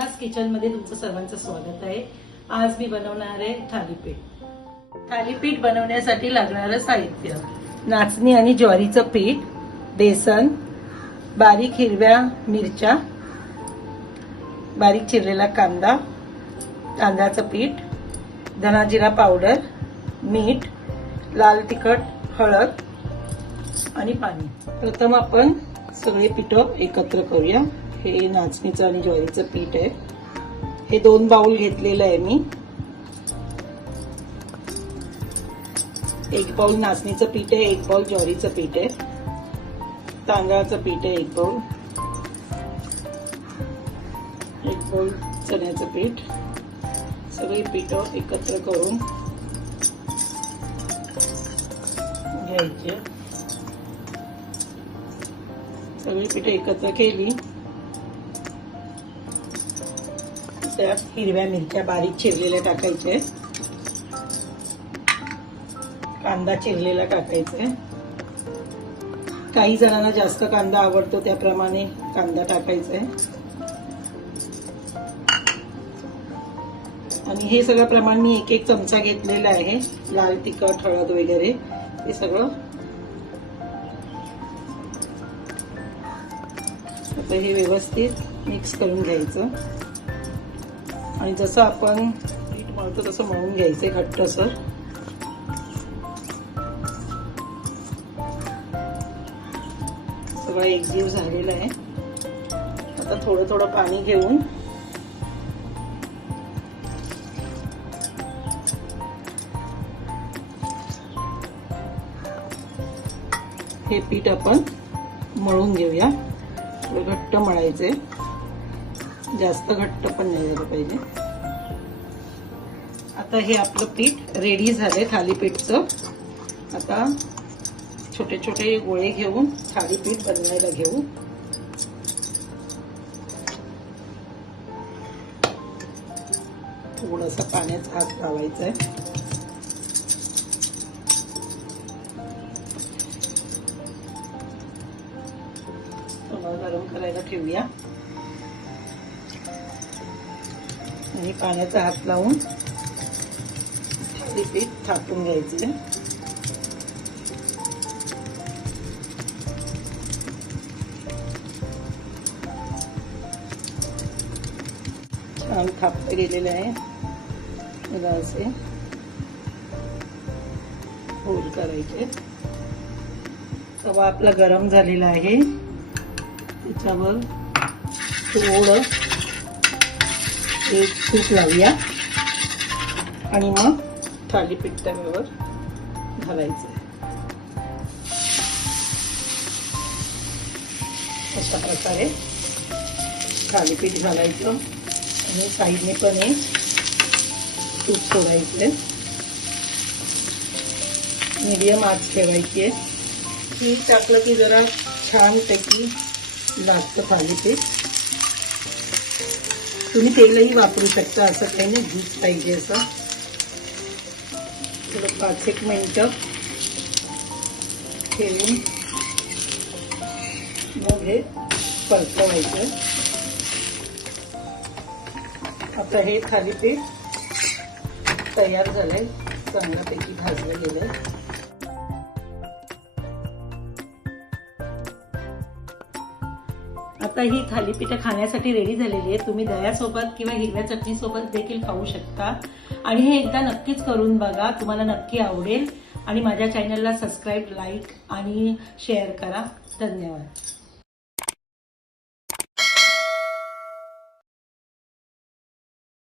वंदनास kitchen मध्ये तुमचं सर्वांचं स्वागत आहे। आज मी बनवणार आहे थालीपीठ। थालीपीठ बनवण्यासाठी लागणारं साहित्य: नाचणी आणि ज्वारीचं पीठ, बेसन, बारीक हिरव्या मिरच्या, बारीक चिरलेला कांदा, तांदळाचं पीठ, धना जिरा पावडर, मीठ, लाल तिखट, हळद आणि पाणी। प्रथम आपण सगळे पीठ एकत्र करूया। हे नाचणीचं आणि ज्वारीचं पीठ आहे। हे 2 बाउल घेतलेलं आहे मी। 1 बाउल नाचणीचं पीठ आहे, 1 बाउल ज्वारीचं पीठ आहे, तांदळाचं पीठ आहे 1 बाउल, 1 बाउल चण्याचं पीठ। सगळे पीठ एकत्र करून घ्यायचे। सगळी पीठ एकत्र केली, त्यात हिरव्या मिरच्या बारीक चिरलेल्या टाकायचे, कांदा चिरलेला टाकायचा। काही जणांना जास्त कांदा आवडतो त्याप्रमाणे कांदा टाकायचा आहे। आणि हे सगळं प्रमाण मी 1-1 चमचा घेतलेला आहे। लाल तिखट, हळद वगैरे हे सगळं आता हे व्यवस्थित मिक्स करून घ्यायचं। आणि जसं आपण पीठ मळतो तसं मळून घ्यायचं घट्टसर। सगळं एकजीव झालेलं आहे। आता थोडं थोडं पाणी घेऊन हे पीठ आपण मळून घेऊया। थोडं घट्ट मळायचंय, जास्त घट्ट पण नाही झालं पाहिजे। आता हे आपलं पीठ रेडी झालंय थालीपीठचं। आता छोटे छोटे गोळे घेऊन थालीपीठ बनवायला घेऊ। थोडासा पाण्याचा हात लावायचा आहे। गरम करायला ठेवूया आणि पाण्याचा हात लावून थालीपीठ थापून घ्यायचे। छान थापलं गेलेलं आहे। याला असे होल करायचे। तवा आपला गरम झालेला आहे, त्याच्यावर थोडं एक तूप लावूया आणि मग थालीपीठ तव्यावर घालायचं। अशा प्रकारे थालीपीठ घालायचं आणि साईडने पण एक तूप सोडायचं। मीडियम आच ठेवायची आहे। पीठ टाकलं की जरा छानपैकी लागतं थालीपीठ। तुम्ही तेलही वापरू शकता, असं काही नाही घीच पाहिजे असं। थोडं 5-1 मिनिटं ठेवून मग हे परतवायचं। आता हे थालीपीठ तयार झालंय, चांगल्यापैकी भाजलं गेलंय। आता ही थालीपीठ खाण्यासाठी रेडी झालेली आहे। तुम्ही दह्यासोबत किंवा हिरव्या चटणीसोबत देखील खाऊ शकता। आणि हे एकदा नक्कीच करून बघा, तुम्हाला नक्की आवडेल। आणि माझ्या चॅनलला सबस्क्राईब, लाईक आणि शेअर करा। धन्यवाद।